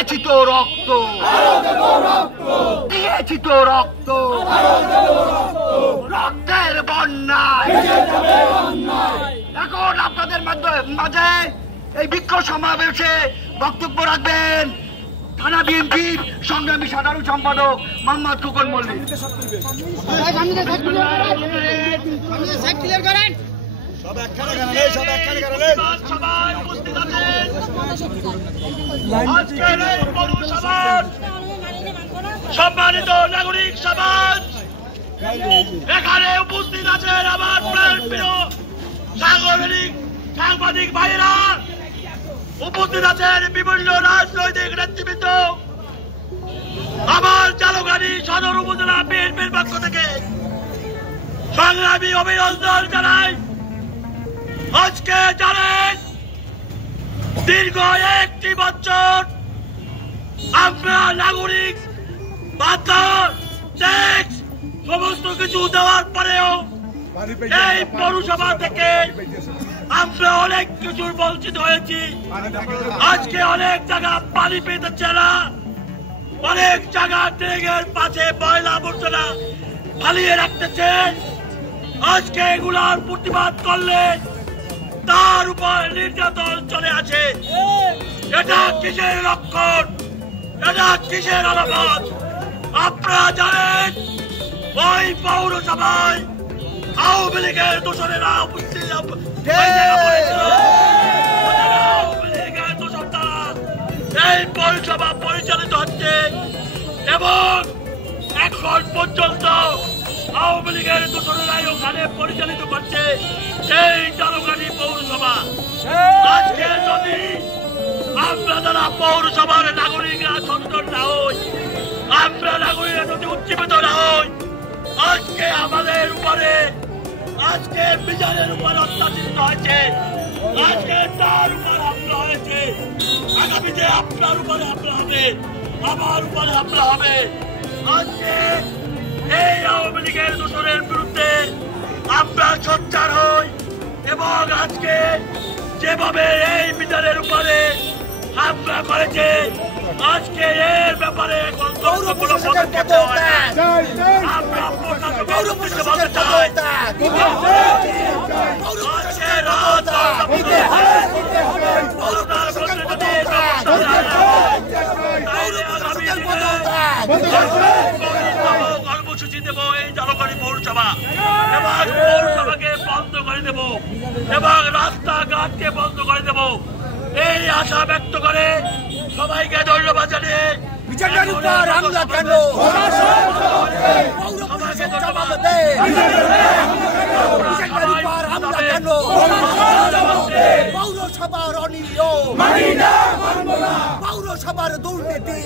দিয়েছি তো রক্ত, দিয়েছি তো রক্ত, রক্তের বন্যায় এখন আপনাদের মাঝে এই বিক্ষোভ সমাবেশে বক্তব্য রাখবেন থানা বিএনপির সংগ্রামী সাধারণ সম্পাদক মোহাম্মদ খোকন মল্লিক। সম্মানিত নাগরিক সমাজ, এখানে উপস্থিত আছেন আমার প্রিয় সাংবাদিক ভাইয়েরা, উপস্থিত আছেন বিভিন্ন রাজনৈতিক নেতৃবৃন্দ। আমার জালুকাঠি সদর উপজেলা বিএনপির পক্ষ থেকে সংগ্রামী অভিনন্দন জানাই। আজকে জানেন দীর্ঘ 1 বছর আমরা নাগরিক ভাতা, ট্যাক্স সমস্ত কিছু দেওয়ার পরেও এই পৌরসভা থেকে আমরা অনেক কিছুর বঞ্চিত হয়েছি। আজকে অনেক জায়গা পানি পেতেছে না, অনেক জায়গা ট্রেনের পাশে ময়লা আবর্জনা ফালিয়ে রাখতেছে। আজকে এগুলার প্রতিবাদ করলে তার উপর নির্যাতন চলে আসে। এটা কিসের লক্ষণ? এটা কিসের আলামত? আপনারা জানেন ওই পৌরসভায় আওয়ামী লীগের দোসরেরা এই পৌরসভা পরিচালিত হচ্ছে এবং এখন পর্যন্ত আওয়ামী লীগের দোসরেরাই ওখানে পরিচালিত করছে এই জালুকাঠি পৌরসভা। আজকে যদি আমরা যারা পৌরসভার নাগরিকরা সচেতন না হই, আমরা নাগরিকরা যদি উজ্জীবিত না হই, আজকে আমাদের উপরে আজকে বিচারের উপর অত্যাচারিত হয়েছে, আজকে তার উপর হামলা হয়েছে, আগামীতে আপনার উপরে হামলা হবে, আমার উপরে হামলা হবে। আজকে এই আওয়ামী লীগের দোষরের বিরুদ্ধে আমরা সোচ্চার হই এবং আজকে যেভাবে এই বিচারের উপরে হামলা করেছে, আজকে এর ব্যাপারে কোনো পদক্ষেপ নেওয়া হয় না। আমরা প্রশাসনের উদ্দেশ্যে বলতে চাই, কর্মসূচি দেব এই জালুকাঠি পৌরসভা এবং পৌরসভাকে বন্ধ করে দেব এবং রাস্তাঘাটকে বন্ধ করে দেব, এই আশা ব্যক্ত করে সবাইকে ধন্যবাদ জানিয়ে বিচারের উপর হামলা কেন? পৌরসভার অনিয়ম, পৌরসভার দুর্নীতি